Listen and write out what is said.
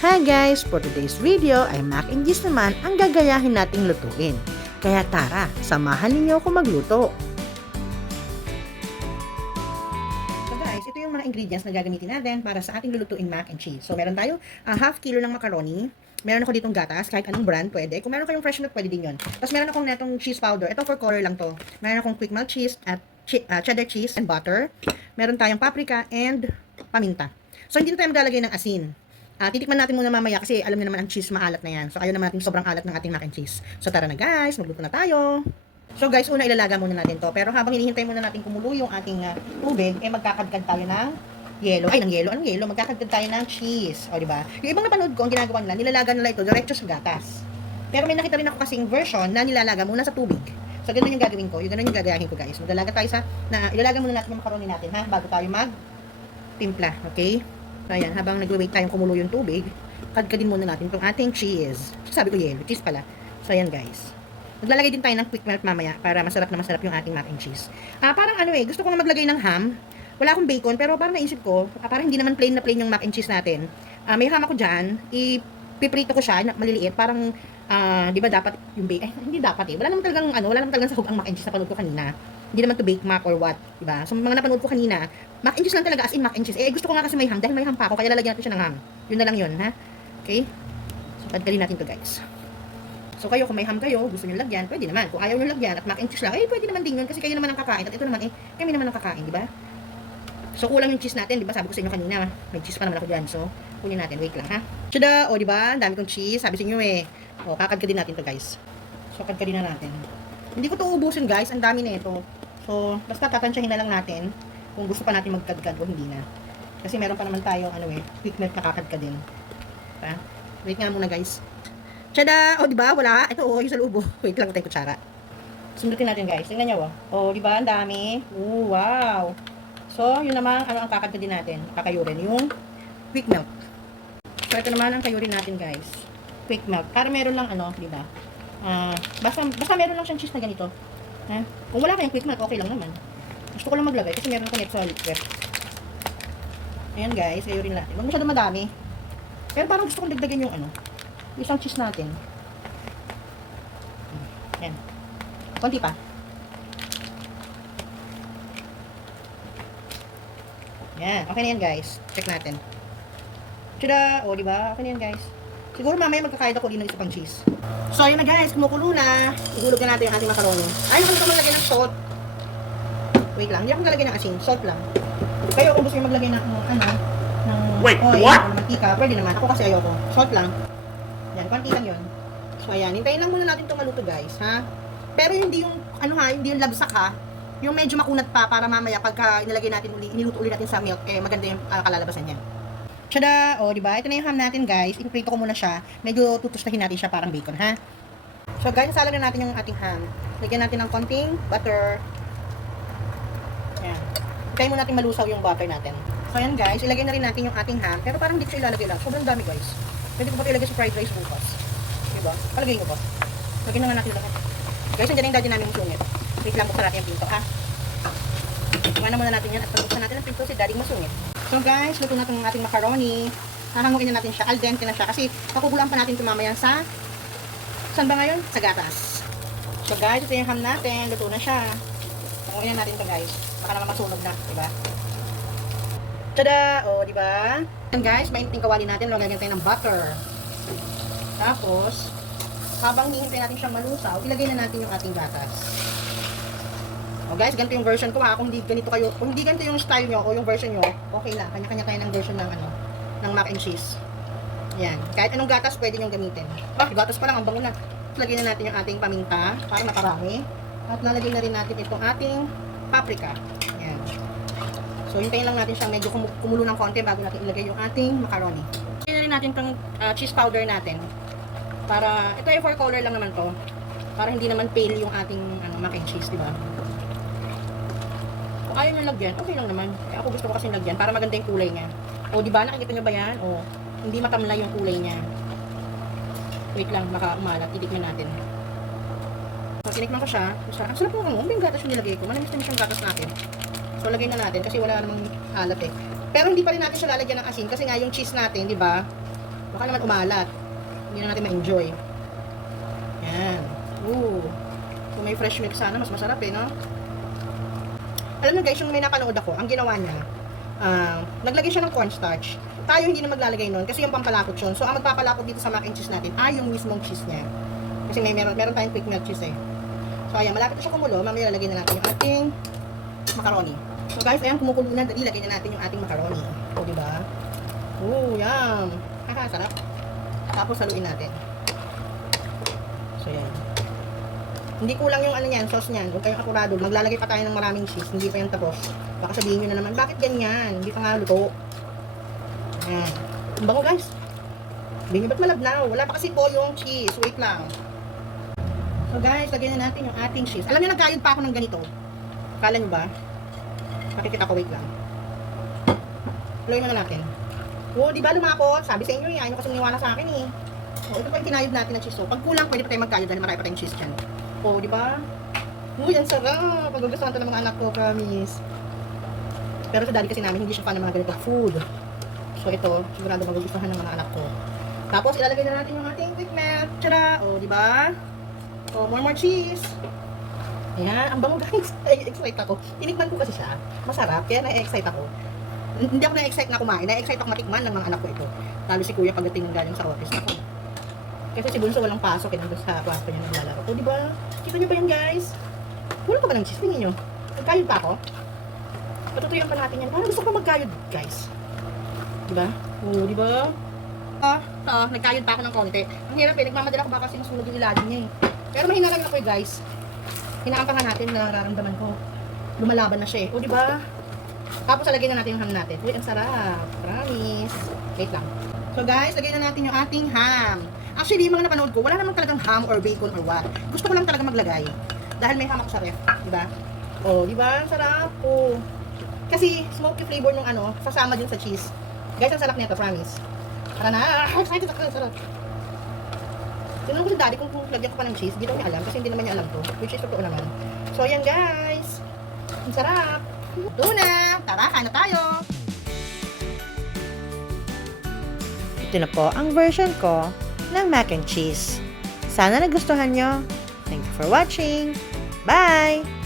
Hi guys! For today's video ay mac and cheese naman ang gagayahin nating lutuin. Kaya tara, samahan ninyo ako magluto. So guys, ito yung mga ingredients na gagamitin natin para sa ating lulutuin mac and cheese. So meron tayo half kilo ng macaroni. Meron ako ditong gatas, kahit anong brand pwede. Kung meron kayong fresh milk, pwede din yun. Tapos meron akong netong cheese powder. Ito for color lang to. Meron akong quick melt cheese at cheddar cheese and butter. Meron tayong paprika and paminta. So hindi na tayo maglalagay ng asin. Titikman natin muna mamaya kasi alam niyo naman ang cheese maalat na yan. So ayaw naman natin sobrang alat ng ating mac and cheese. So tara na guys, magluto na tayo. So guys, una ilalaga muna natin to. Pero habang hinihintay muna natin kumulo yung ating tubig, magkakadkad tayo ng yelo. Ay, ng yelo. Anong yelo? Magkakadkad tayo ng cheese. O, diba? Yung ibang napanood ko, ang ginagawa nila, nilalaga nila ito diretso sa gatas. Pero may nakita rin ako kasing version na nilalaga muna sa tubig. So ganun yung gagawin ko. Yung ganun yung gagayahin ko guys. Maglalaga tayo ilalaga muna natin yung macaroni natin ha, bago tayo timpla. Okay? So, ayan, habang nag-wait tayong kumulo yung tubig, kadkadin muna natin itong ating cheese. Sabi ko yellow, cheese pala. So, ayan guys. Maglalagay din tayo ng quick melt mamaya para masarap na masarap yung ating mac and cheese. Parang gusto ko na maglagay ng ham. Wala akong bacon, pero parang naisip ko, parang hindi naman plain na plain yung mac and cheese natin. May ham ako dyan, ipiprito ko siya, maliliit, parang, di ba dapat yung bacon? Hindi dapat eh. Wala naman talagang sahog ang mac and cheese na panood ko kanina. Hindi naman to bake mac or what, di ba? So, mga napanood ko kanina, mac and cheese lang talaga, as in mac and cheese. Gusto ko nga kasi may ham, dahil may ham pa ako, kaya lalagyan natin siya ng ham. Yun na lang yun, ha? Okay? So, padkalin natin to guys. So, kayo, kung may ham kayo, gusto nyo lagyan, pwede naman. Kung ayaw nyo lagyan at mac and cheese lang, pwede naman din yun, kasi kayo naman ang kakain. At ito naman, kami naman ang kakain, di ba? So, kulang yung cheese natin, di ba? Sabi ko sa inyo kanina, may cheese pa naman ako dyan. So, kunin natin, wait lang, ha? Tada! O, di ba? Ang dami kong cheese, sabi sa inyo O, kakadkadin natin to guys. So, kadkadin na natin. Hindi ko to ubusin guys, ang dami na ito. So, basta tatansyahin na lang natin kung gusto pa natin magkadkad o hindi na. Kasi meron pa naman tayo, quick melt na kakadkadin. Diba? Wait nga muna guys. Tada! O, diba? Wala. Ito, yung sa lubo. Wait lang, tayo kutsara. Sundutin natin guys. Tingnan nyo, O, diba? Ang dami. Wow! So, yun naman, ang kakadkadin natin? Kakayurin. Yung quick melt. So, ito naman ang kayurin natin guys. Quick melt. Para meron lang, diba? Basta meron lang siyang cheese na ganito. Kung wala kayong quick melt, okay lang naman. Gusto ko lang maglagay kasi meron akong extra liquid. Ayan guys, kayurin natin. Huwag masyadong madami. Pero parang gusto kong dagdagan yung isang cheese natin. Ayan. Konti pa. Ayan. Okay na yan guys. Check natin. Tada! O, diba? Okay na yan guys. Siguro mamaya magkakahit ako din ng isa pang cheese. So, ayun na guys. Kumukulo na. Ihulog na natin yung ating macaroni. Ay, nakalimutan ko maglagay ng salt. Wait lang. Hindi ako maglagay ng asin. Salt lang. Kayo, kung gusto nyo maglagay ng Wait, oil, what? ng mantika, pwede naman. Ako kasi ayoko. Salt lang. Yan, konti lang yun. So, ayan. Hintayin lang muna natin itong maluto guys, ha? Pero hindi yung, hindi yung labsak ha. Yung medyo makunat pa para mamaya pagka inilagay natin iniluto ulit natin sa milk, maganda yung kalalabasan niya. Tada! O, diba? Ito na yung ham natin, guys. Ipiprito ko muna siya. Medyo tutustahin natin siya parang bacon, ha? So, guys, nasalag na natin yung ating ham. Lagyan natin ng konting butter. Ayan. Hintayin muna natin malusaw yung butter natin. So, ayan, guys. Ilagay na rin natin yung ating ham. Pero parang hindi ko siya ilalagay lang. Sobrang dami, guys. Pwede ko pa ilagay sa fried rice bukas. Diba? Palagay ko pa. Lagyan na nga natin lahat. Guys, nandiyan yung daddy namin masungit. Wait lang, buksan natin yung pinto, ha? Tingnan muna natin yan at pagbukasan natin ang pinto si daddy masungit. So guys, luto natin ang ating macaroni. Hahanguin na natin siya. Al dente na siya. Kasi pakukulaan pa natin ito mamaya sa... Saan ba ngayon? Sa gatas. So guys, ito yung ham natin. Luto na siya. Hanguin na natin ito guys. Baka naman masunog na. Diba? Tada! O, diba? And guys, mainit yung kawali natin. Lagyan tayo ng butter. Tapos, habang hihintay natin siyang malusaw, ilagay na natin yung ating gatas. O guys, ganito yung version ko ha. Kung hindi ganito yung style nyo o yung version nyo, okay lang. Kanya-kanya tayo ng version ng mac and cheese. Yan. Kahit anong gatas pwede nyo gamitin. Gatas pa lang, ang bango na. Lagyan na natin yung ating paminta para makarami. At lalagyan na rin natin itong ating paprika. Yan. So, hintayin lang natin siyang medyo kumulo ng konti bago natin ilagay yung ating macaroni. Lagyan na rin natin itong cheese powder natin. Para, ito ay for color lang naman to. Para hindi naman pale yung ating mac and cheese, diba? Kung ayaw nyo lagyan, okay lang naman. Kaya ako gusto ko kasi lagyan para maganda yung kulay niya. O, diba? Nakikita nyo ba yan? O, hindi matamlay yung kulay niya. Wait lang, baka umalat. Titikman natin. So, tinikman ko siya. Ang sarap mo yung gatas yung nilagay ko. Manamis-namis yung gatas natin. So, lagay na natin kasi wala namang alat eh. Pero hindi pa rin natin siya lalagyan ng asin kasi nga yung cheese natin, di ba? Baka naman umalat. Hindi na natin ma-enjoy. Yan. Kung may fresh milk sana, mas masarap no? Alam nyo guys, yung may napanood ako, ang ginawa niya, naglagay siya ng cornstarch. Tayo hindi na maglalagay nun kasi yung pampalakot yun. So, ang magpapalakot dito sa mac and cheese natin ay yung mismong cheese niya. Kasi meron tayong quick melt cheese So, ayan, malapit na siya kumulo. Mamaya lalagay na natin yung ating macaroni. So, guys, ayan, kumukulo na. Dali, lagay na natin yung ating macaroni. O, diba? Yum! Sarap. Tapos, haluin natin. So, ayan. Hindi kulang yung sauce niyan. Huwag kayong akurado. Maglalagay pa tayo ng maraming cheese. Hindi pa yung tapos. Baka sabihin nyo na naman, bakit ganyan? Hindi pa nga luto. Ayan. Ang bango guys. Sabihin nyo, ba't malabnaw? Wala pa kasi po yung cheese. Wait lang. So guys, lagyan na natin yung ating cheese. Alam niyo, nagkayod pa ako ng ganito. Kala nyo ba? Nakikita ko, wait lang. Haluin na natin. Diba lumakot? Sabi sa inyo, ayaw nyo kasi maniwala sa akin ito pa yung kinayod natin na cheese. So, pag kulang, pwede pa tayo magkayod dahil marami pa tayong cheese dyan. Diba? Ang sarap. Paggugustuhan ito ng mga anak ko, promise. Pero sa daddy kasi namin, hindi siya fan ng mga ganitong food. So, ito, sigurado magugustuhan ng mga anak ko. Tapos, ilalagay na natin yung ating quick melt. Tara! Diba? More cheese. Ayan, ang bango guys. Excited ako. Tinikman ko kasi siya. Masarap, kaya na-excite ako. Hindi ako na-excite na kumain. Na-excite ako matikman ng mga anak ko ito. Lalo si kuya pagdating ng galing sa office. Ako. Kasi si Bunso walang pasok, nandun sa kwarto niya naglalaro. Diba? Kita niyo ba yan guys? Kulang pa ba ng cheese? Tingin niyo. Nagkayod pa ako. Patutuyan pa natin yan. Parang gusto ko magkayod guys. Diba? Diba? Nagkayod pa ako ng konti. Ang hirap nagmamadala ko baka kasi masunod yung ilalim niya Pero mahina lang ako guys. Hinaampangan natin na nararamdaman ko. Lumalaban na siya diba? Tapos lagyan na natin yung ham natin. Ang sarap. Promise. Wait lang. So guys, lagyan na natin yung ating ham. Actually, yung mga napanood ko, wala naman talagang ham or bacon or what. Gusto ko lang talaga maglagay. Dahil may ham ako sa ref. Diba? Diba? Ang sarap. Kasi smoky flavor ng sasama din sa cheese. Guys, ang sarap nito, promise. Tara na. Excited ako. Sarap. Tinanong ko si daddy kung lagyan ko pa ng cheese. Hindi daw niya alam kasi hindi naman niya alam to. Which is totoo naman. So, ayan guys. Ang sarap. Ito na. Tara, kain na tayo. Ito na po ang version ko ng mac and cheese. Sana nagustuhan nyo. Thank you for watching. Bye!